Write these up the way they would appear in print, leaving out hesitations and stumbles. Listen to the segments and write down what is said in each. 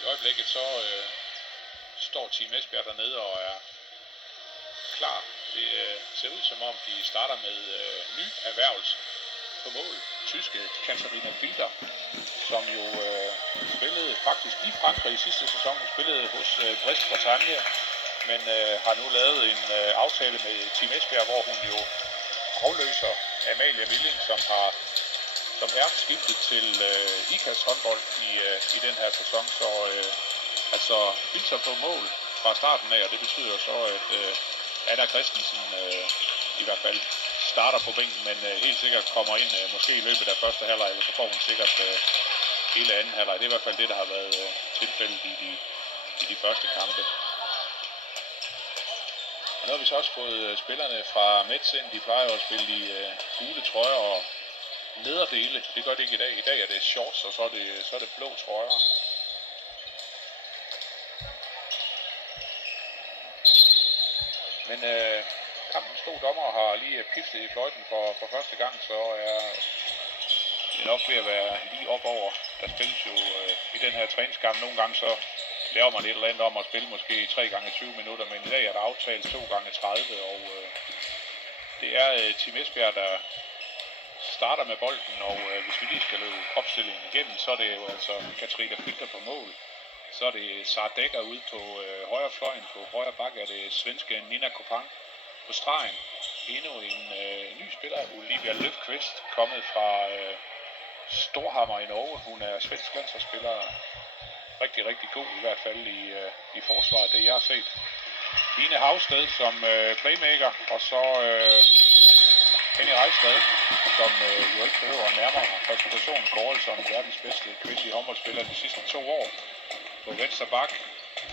I øjeblikket så står Team Esbjerg dernede og er klar. Det ser ud som om de starter med ny erhvervelse på mål. Tyske Katharina Filter, som jo spillede faktisk i Frankrig i sidste sæson. Hun spillede hos Brest-Bretagne, men har nu lavet en aftale med Team Esbjerg, hvor hun jo afløser Amalie Milling, som er skiftet til IKAS håndbold i den her sæson. Så altså Filter på mål fra starten af, og det betyder så, at Anna Christensen i hvert fald starter på bænken, men helt sikkert kommer ind måske i løbet af første halvleg, eller så får hun sikkert hele anden halvleg. Det er i hvert fald det, der har været tilfældet i de første kampe. Og nu har vi så også fået spillerne fra Metz ind. De plejer at spille i gule trøjer og nederdele. Det gør det ikke i dag. I dag er det shorts, og så er det blå trøjer. Men kampens to dommer har lige piftet i fløjten for første gang, så er det nok ved at være lige op over. Der spilles jo i den her træningskamp. Nogle gange så laver man et eller andet om at spille måske 3 gange 20 minutter, men i dag er der aftalt 2 gange 30, og det er Team Esbjerg, der starter med bolden, og hvis vi lige skal løbe opstillingen igennem, så er det jo altså Katrina Filter på mål. Så er det Sara Dækker ude på højre fløjen. På højre bakke er det svenske Nina Kopang. På stregen endnu en ny spiller, Olivia Løfqvist, kommet fra Storhamar i Norge. Hun er svensk landsholdsspiller. Rigtig, rigtig god i hvert fald i forsvaret, det jeg har set. Line Havsted som playmaker, og så Henny Rejstad, som jo ikke behøver at nærmere præsentationen kåret som verdens bedste kvindelige håndboldspiller de sidste 2 år. På venstre bak,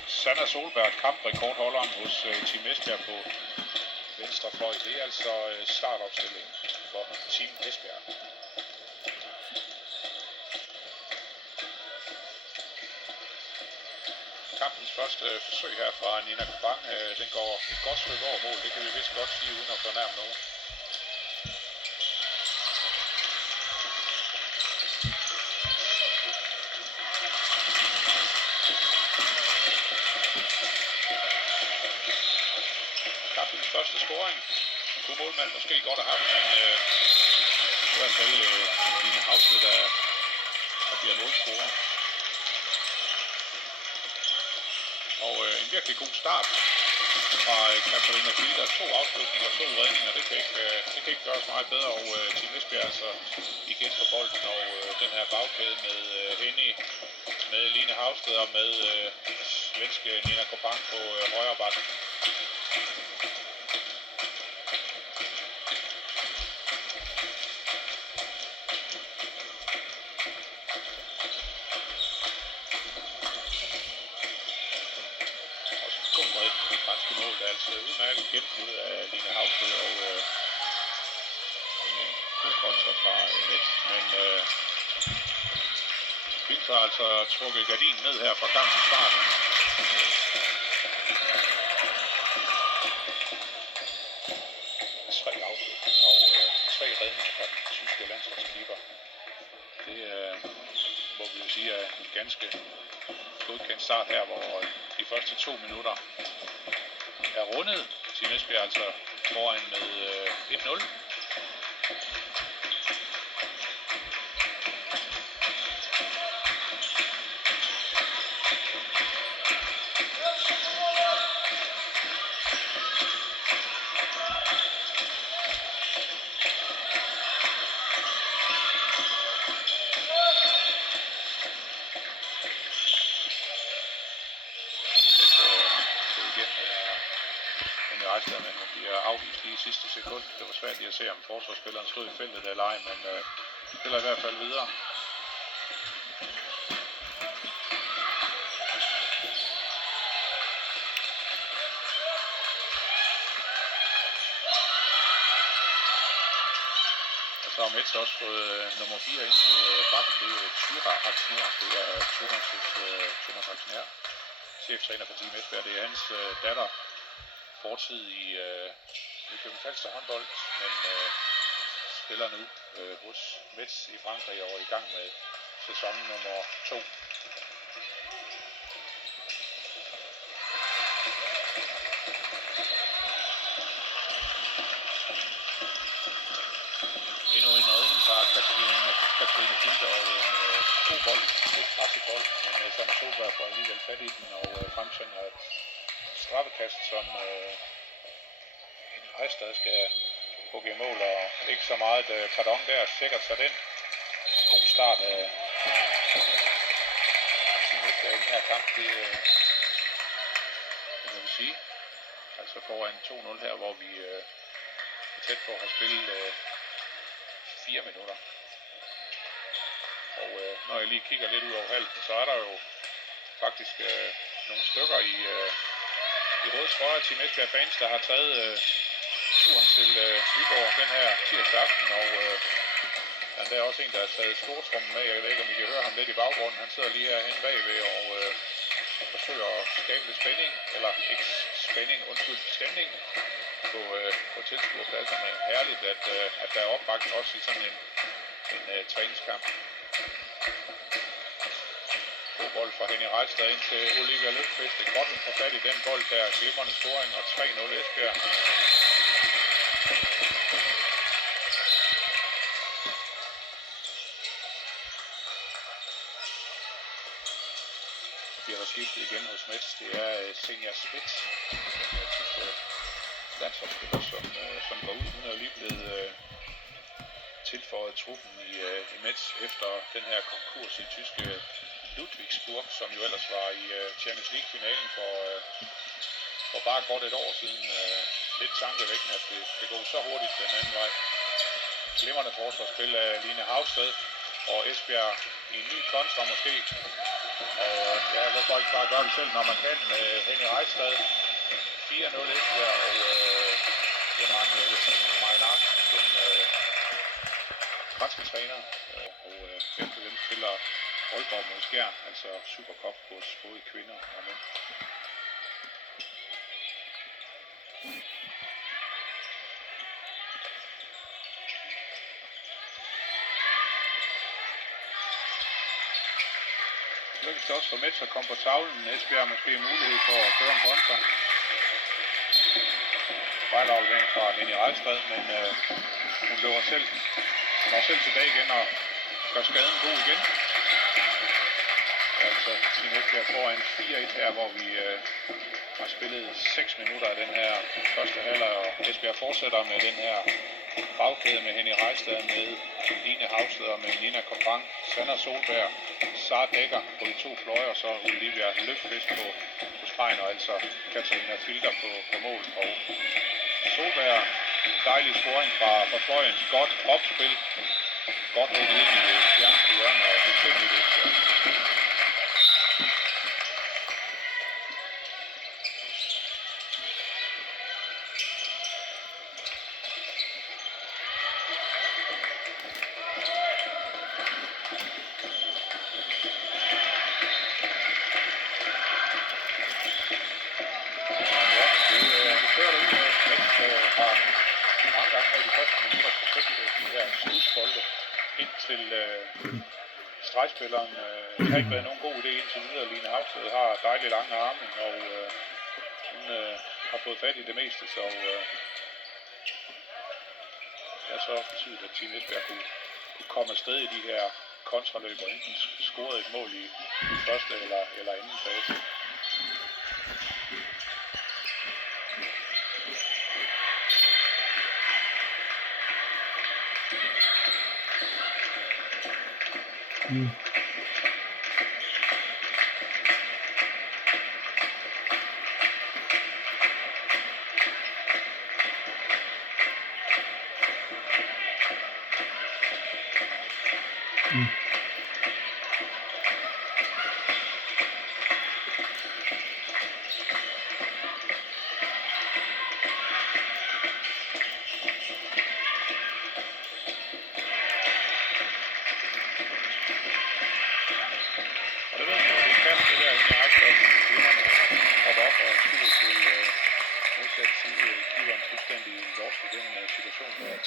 Sanna Solberg, kamprekordholderen hos Team Esbjerg på venstre fløj. Det er altså startopstillingen for Team Esbjerg. Kampens første forsøg her fra Nina Kopang, den går et godt stykke over mål. Det kan vi vist godt sige uden at fornærme nogen. Kampens første scoring kunne målmand måske godt have haft, men i hvert fald Line Havsted, der bliver målscorer. Og en virkelig god start fra Katarina Filter. 2 afslutninger og 2 redninger. Det kan ikke gøres meget bedre. Og Team Esbjerg altså igen på bolden. Og den her bagkæde med Henny, med Line Havsted og med svenske Nina Kopang på højre bakke. Mål, der er altså udmærket gennembrud af Line Havsted og en god kontra fra Metz, men Filter har altså trukket gardinen ned her fra kampens start. Tre afslutninger og 3 redninger fra den tyske landsholdskeeper. Det må vi jo sige er en ganske godkendt start her, hvor de første 2 minutter er rundet. Team Esbjerg altså foran med 1-0. Men hun bliver afvist lige i sidste sekund. Det var svært lige at se, om forsvarsspilleren stod i feltet eller ej, men spiller i hvert fald videre. Og så har Metz også fået nummer 4 ind på bakken. Det er Tyra Aksner. Det er Thomas Aksner, cheftræner for Team Esbjerg. Det er hans datter. Fortid i Nykøbing Falster håndbold, men spiller nu hos Metz i Frankrig og er i gang med sæson nummer 2. bold, lidt presset bold, men Sanna Solberg får alligevel fat i den og fremsvinger et straffekast, som Hejstad skal hugge i mål, og ikke så meget pardon der, sikkert så den. God start af den her kamp, det må vi sige. Altså foran 2-0 her, hvor vi er tæt på at have spillet 4 minutter. Og når jeg lige kigger lidt ud over halvden, så er der jo faktisk nogle stykker i røde trøjer Team Esbjerg fans, der har taget turen til Viborg den her tirsdag aften, og der er også en, der har taget stortrummen med. Jeg ved ikke, om I kan høre ham lidt i baggrunden. Han sidder lige herhenne bagved og forsøger at skabe lidt spænding, eller ikke spænding, stemning på tilskuerpladserne. Herligt, at der er opbakning også i sådan en træningskamp. God bold fra Henning Rejstad ind til Olivia Løfqvist. Det er godt, at få fat i den bold der. Glimrende scoring og 3-0 Esbjerg. Bliver der skiftet igen hos Mets. Det er Senja Spitz, den tyske landsholdsspiller, som går ud. Hun er lige blevet tilføjet truppen i Mets efter den her konkurs i tyske Ludwigsburg, som jo ellers var i Champions League-finalen for bare godt et år siden. Lidt tankevækkende, at det går så hurtigt den anden vej. Glimrende forsvarsspil af Line Havsted, og Esbjerg i en ny kontra måske. Og hvorfor ikke bare gøre det selv, når man kan, med Henning Rejstad. 4-0 Esbjerg, og Marinak, den franske træner, og efter dem spiller Aalborg mod Skjern, altså Supercup hos både kvinder og mænd. Det lykkes også for Mets at komme på tavlen. Esbjerg måske mulighed for at føre en kontra. Fejlaflevering fra Henning Rejstad, men hun løber selv tilbage igen og gør skaden god igen. Altså Team Esbjerg foran 4-1 her, hvor vi har spillet 6 minutter af den her første halvleg, og Esbjerg fortsætter med den her bagkæde med Henning Rejstad, med Line Havsted og med Nina Kopang, Sanna Solberg, Sara Dækker på de to fløje, og så Olivia Løfqvist på stregen, og altså Katarina Filter på mål. Og Solberg, dejlig scoring fra fløjen, godt opspil, godt hugget ind i det fjerneste hjørne, og selvfølgelig det. Stregspilleren har ikke været nogen god idé indtil videre. Line Havsted har dejligt lange arme, og hun har fået fat i det meste, så det er så betydet, at Team Esbjerg kunne komme afsted i de her kontraløb og enten scorede et mål i første eller anden fase.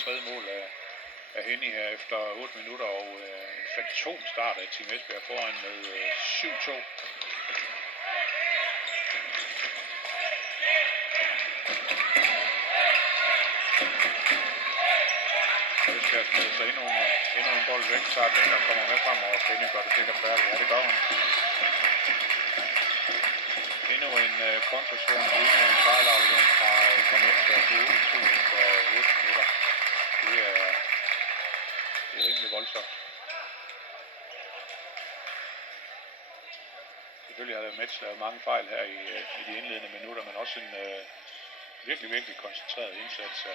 Tredje mål af Henny her efter 8 minutter, og en fantomstart af Team Esbjerg foran med 7-2. Esbjerg smider sig endnu Endnu en bold væk, så Dækker kommer med frem, og Benny gør det sikkert færdigt. Ja, det gør han. Endnu en kontration, endnu en fejlaflevering fra Næsbjerg til 8-2 efter 8 minutter. Det er rimelig voldsomt. Selvfølgelig har Metz lavet mange fejl her i de indledende minutter, men også en virkelig koncentreret indsats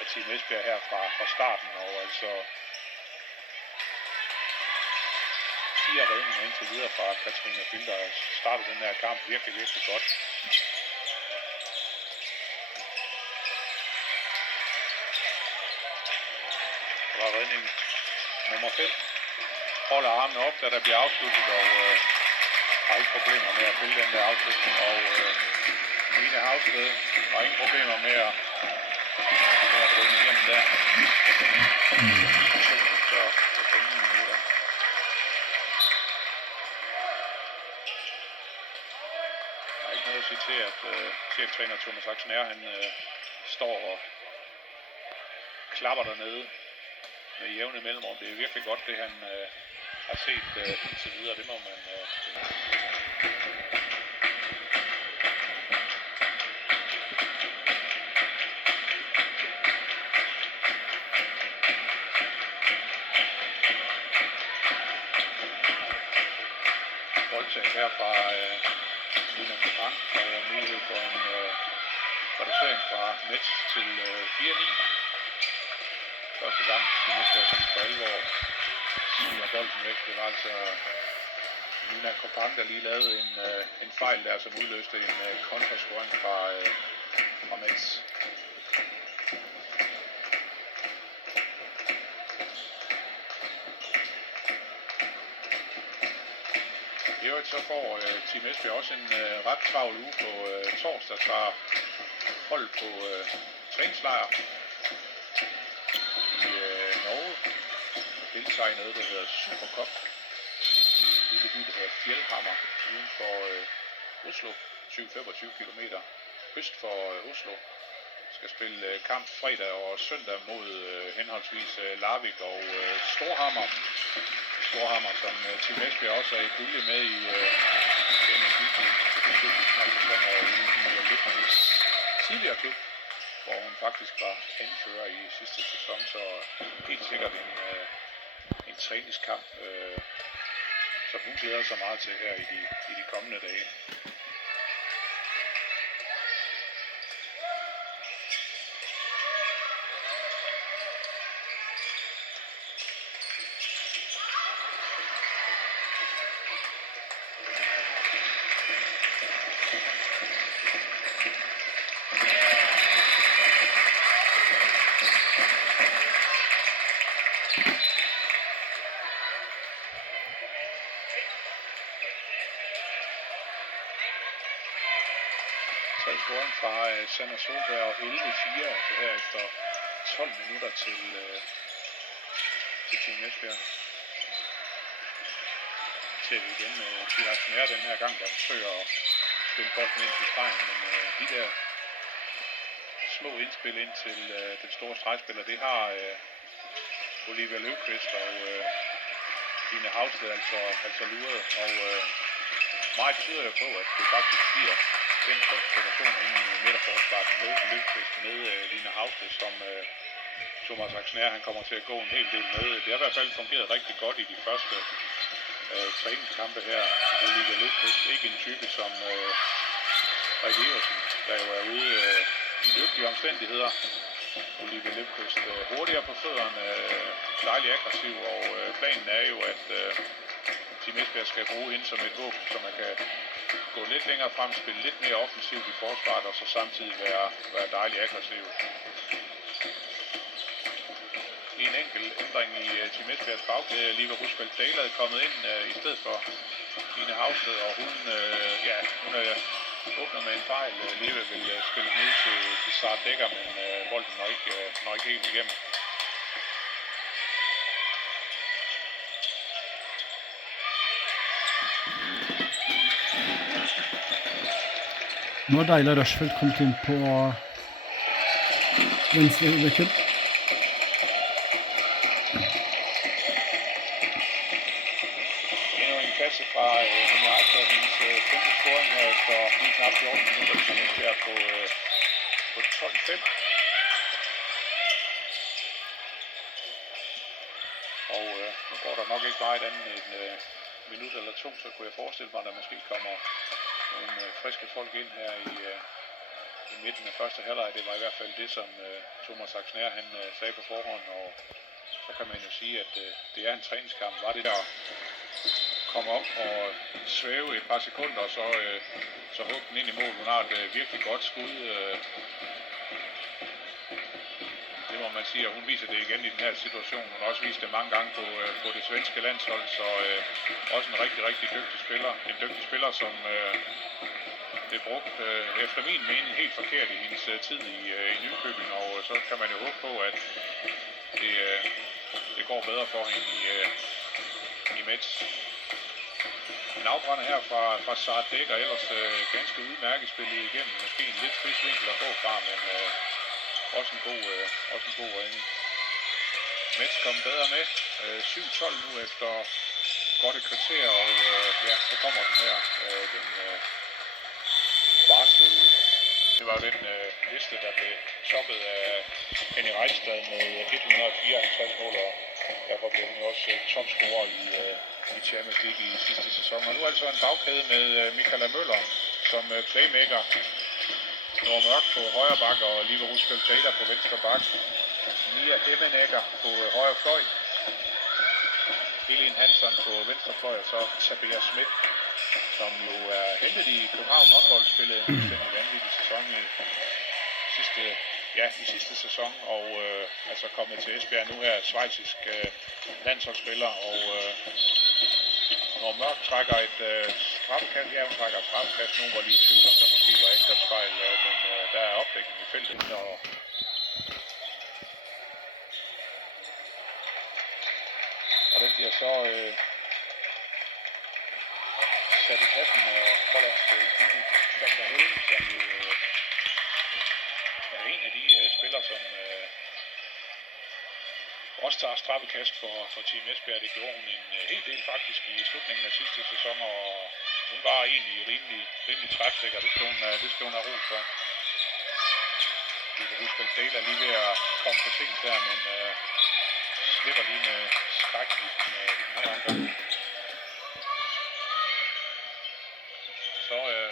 af Team Esbjerg her fra starten, og altså 4 redninger indtil videre fra Katrine Bilder, og startede den her kamp virkelig godt. Det var redning nummer 5. Holder armene op, da der bliver afsluttet, og har ikke problemer med at følge den der afslutning, og Line Havsted har ingen problemer med at drømme igennem der. Så på 15 minutter. Der er ikke noget at sige til, at cheftræner Thomas Aktionær, han står og klapper dernede med jævne mellemrum. Det er virkelig godt, det han har set indtil videre. Det må man boldtag her fra Lina Kopang, og mulighed for en reducering fra Metz til 4-9. Første gang, de næste for alvor smider bolden væk. Det var altså Lina Kopang, der lige lavede en fejl der, som udløste en kontrascoring fra Metz. I øvrigt så får Team Esbjerg også en ret travl uge på torsdag, tager hold på træningslejr i Norge, og deltager i noget, der hedder Supercup i en lille by, der hedder Fjellhammer, uden for Oslo, 20-25 km øst for Oslo. Skal spille kamp fredag og søndag mod henholdsvis Larvik og Storhamar. Storhamar, som Team Esbjerg også er i pulje med i den tidligere klub, hvor hun faktisk var anfører i sidste sæson, så helt sikkert en træningskamp, som hun glæder sig meget til her i de kommende dage. Scoring fra Sanna Solberg og 11-4, altså her efter 12 minutter til Team Esbjerg. Ser vi igen med Peter Aktionær den her gang, der forsøger at spille bolden ind til stregen, men de der små indspil ind til den store stregspiller, det har Olivia Løvqvist og Line Havsted altså luret, og meget tyder jo på, at det faktisk bliver den konstellation inde i midterforsvaret med Løvqvist med Line Havsted, som Thomas Aktionær han kommer til at gå en hel del med. Det har i hvert fald fungeret rigtig godt i de første træningskampe her. Olivia Løvqvist, ikke en type som Rikke Eversen, der jo er ude i lykkelige omstændigheder. Olivia Løvqvist hurtigere på fødderne, dejligt aggressiv, og planen er jo, at Team Esbjerg skal bruge hende som et våben, så man kan gå lidt længere frem, spille lidt mere offensivt i forsvaret, og så samtidig være dejligt aggressiv. En enkelt ændring i Team Esbjergs bagkæde. Liva Rusfeldt Dahl er kommet ind i stedet for Line Havsted, og hun åbner med en fejl. Liva vil spille ned til Sara Dækker, men bolden når ikke helt igennem. Nå har Deila Rushfeldt kommet inn på venstre bekken. fra Henning Eister, hendes femte scoring her efter lige knap 14 minutter, som ikke er på 12-5. Og nu går der nok ikke meget andet end minut eller to, så kunne jeg forestille mig, at der måske kommer nogle friske folk ind her i midten af første halvleg. Det var i hvert fald det, som Thomas Aksner han sagde på forhånd, og så kan man jo sige, at det er en træningskamp. Var det der komme op og svæve et par sekunder, og så hugge den ind i mål. Hun har et virkelig godt skud. Det må man sige, og hun viser det igen i den her situation. Hun har også vist det mange gange på det svenske landshold, så også en rigtig, rigtig dygtig spiller. En dygtig spiller, som blev brugt efter min mening helt forkert i hendes tid i Nykøbing, og så kan man jo håbe på, at det går bedre for hende i Metz. En afbrænder her fra Sara Dækker, ellers ganske udmærket spillet igennem. Måske en lidt spids vinkel at gå fra, men også en god redning. Metz kom bedre med. 7-12 nu efter godt et kvarter, og ja, så kommer den her. Den varslede. Det var den liste, der blev toppet af Henning Reistad med 154 mål, og derfor blev hun også topscorer i Champions League i sidste sæson. Og nu altså en bagkæde med Michaela Møller som playmaker. Nora Mørk på højre bak og Liva Rusfeldt Taylor på venstre bak. Mia Emmenegger på højre fløj. Elin Hansson på venstre fløj, og så Tabea Schmidt, som jo er hentet i København håndbold, spillede en fuldstændig vanvittig sæson i sidste sæson, og altså kommet til Esbjerg nu her, schweizisk landsholdsspiller, og når Mørk trækker et straffekast, ja, hun trækker et straffekast, nogen var lige i tvivl om, der måske var angrebsfejl, men der er opdækning i feltet, og den bliver så sat i kassen af hollandske Judith van der Helm, som jo er en af de spillere, som også tager straffekast for Team Esbjerg. Det gjorde hun en hel del faktisk i slutningen af sidste sæson, og hun var egentlig rimelig træfsikker. Det skal hun have ros for. Liva Rusfeldt Taylor lige ved at komme for sent der, men slipper lige med skrækken i den her omgang.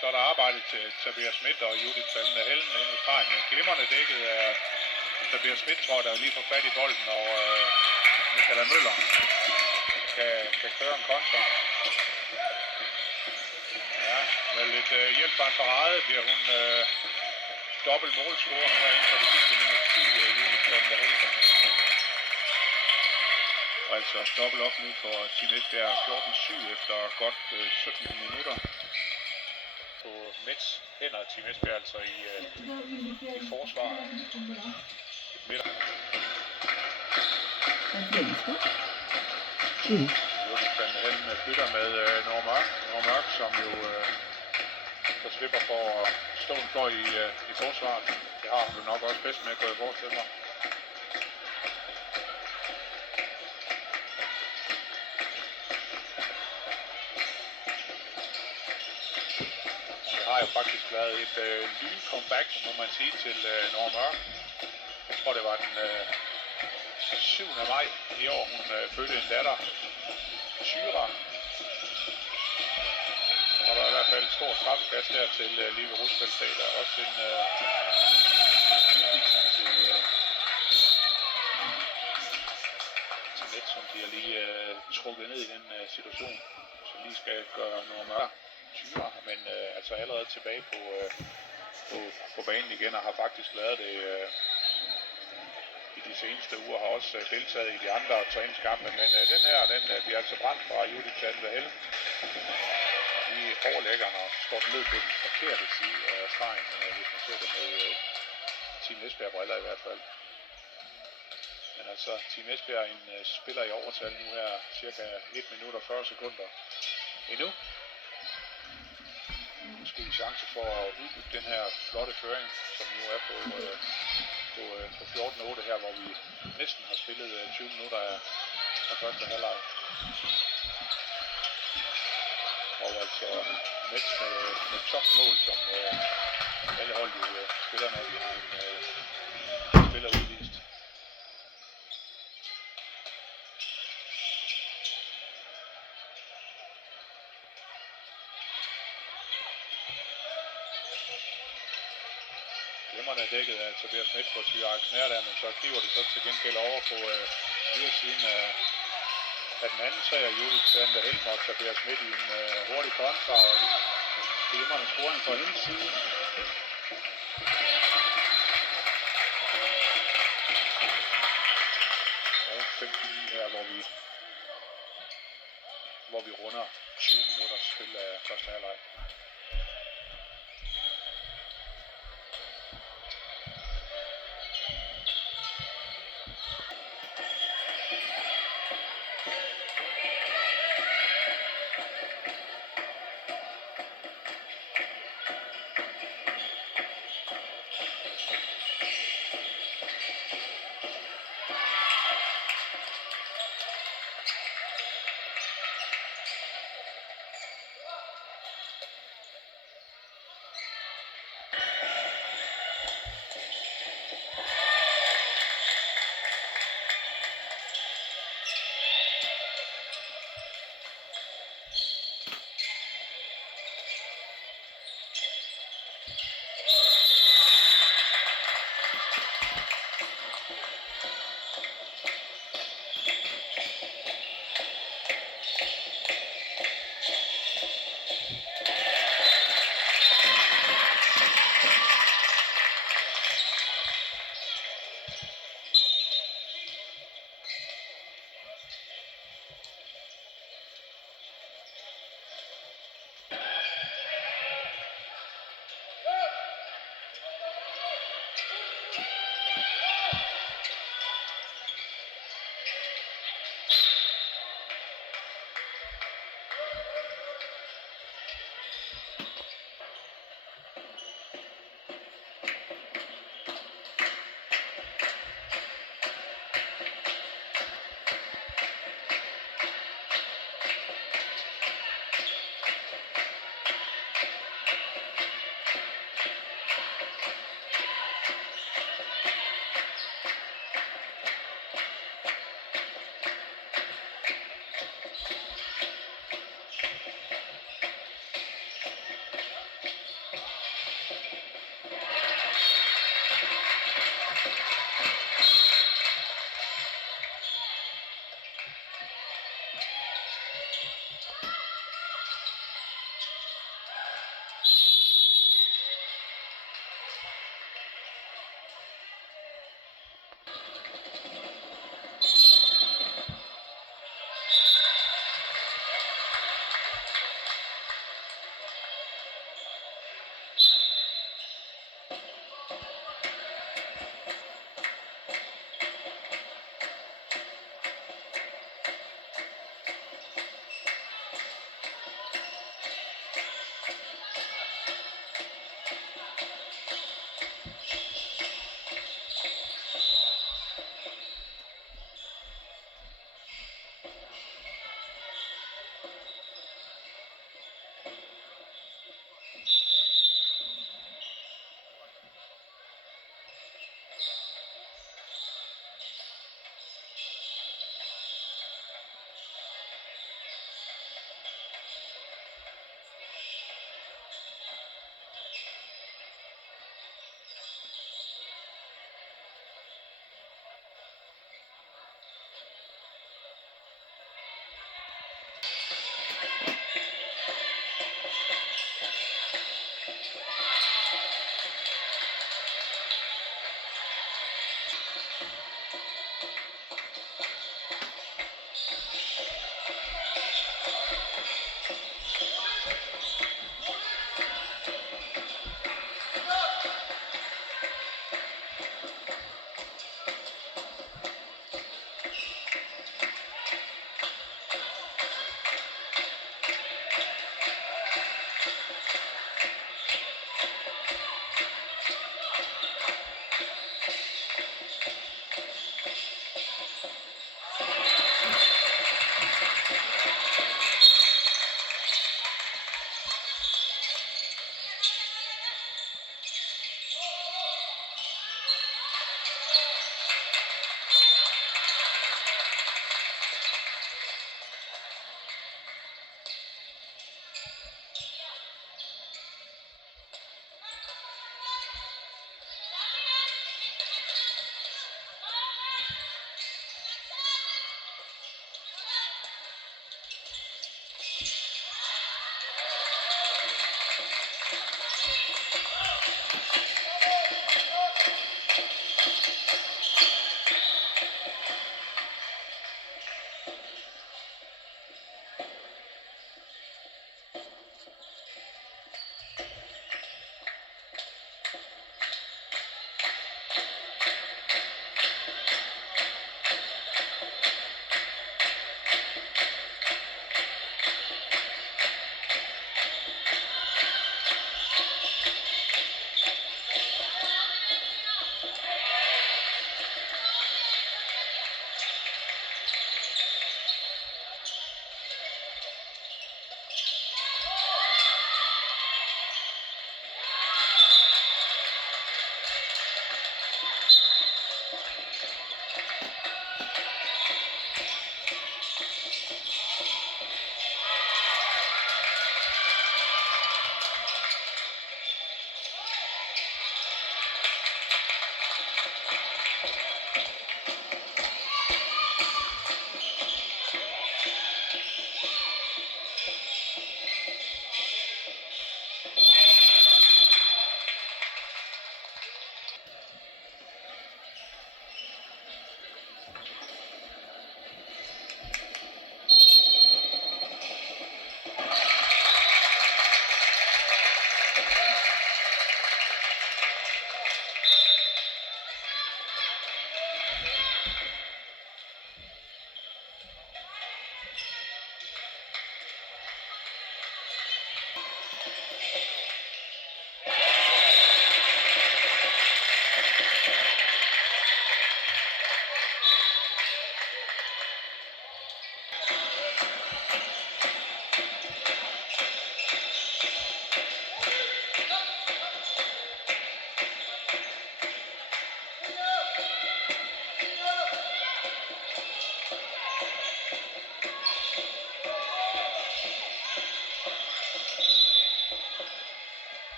Så er der arbejdet til Tabea Schmidt og Judith van der Helm inde i stregen. Glimrende dækket af Tabea Schmidt, tror jeg, der lige får fat i bolden, og Michaela Møller kan køre en kontra. Ja, med lidt hjælp fra en parade bliver hun dobbelt målscorer nu her inden for det sidste minut 10, Judith van der Helm. Og altså dobbelt op nu for Team Esbjerg 14-7 efter godt 17 minutter. På Metz hænder Team Esbjerg altså i forsvaret. Judith van der Helm flytter med Nora Mørk, som jo der slipper for at stå en fløj i forsvaret. Det har hun jo nok også bedst med at gå i forestille mig. Det har jo faktisk været et lille comeback, må man sige, til Nora Mørk. Jeg tror, det var den 7. maj i år, hun fødte en datter, Tyra. Og der var i hvert fald et stort straffekast her til Liva Rusfeldt Taylor. Også en udvisning til Net, som bliver lige trukket ned i den situation, som lige skal gøre Nora Mørk Tyra, men altså allerede tilbage på banen igen, og har faktisk lavet det i de seneste uger, har også deltaget i de andre træningskampe, men den her, den bliver altså brændt fra Judith van der Helm. De overlæggerne og står ned på den forkerte side af stregen, hvis man ser det med Team Esbjerg briller i hvert fald. Men altså, Team Esbjerg en spiller i overtal nu her, cirka 1 minut og 40 sekunder endnu. Måske en chance for at udbygge den her flotte føring, som nu er på 14-8 her, hvor vi næsten har spillet 20 minutter af første halvleg. Og altså match med et tomt mål, som alle hold jo spiller, når de har en spiller udvist. Glimrende dækket af Tobias Schmidt på Tyre Knær der, men så kniver det så til gengæld over på ydersiden af den anden træer, Julius Sander Helmer og Tobias Schmidt i en hurtig kontra, og glimrende scoring fra hendes side. Og 5-9 her, hvor vi runder 20 minutter spil af første halvleg.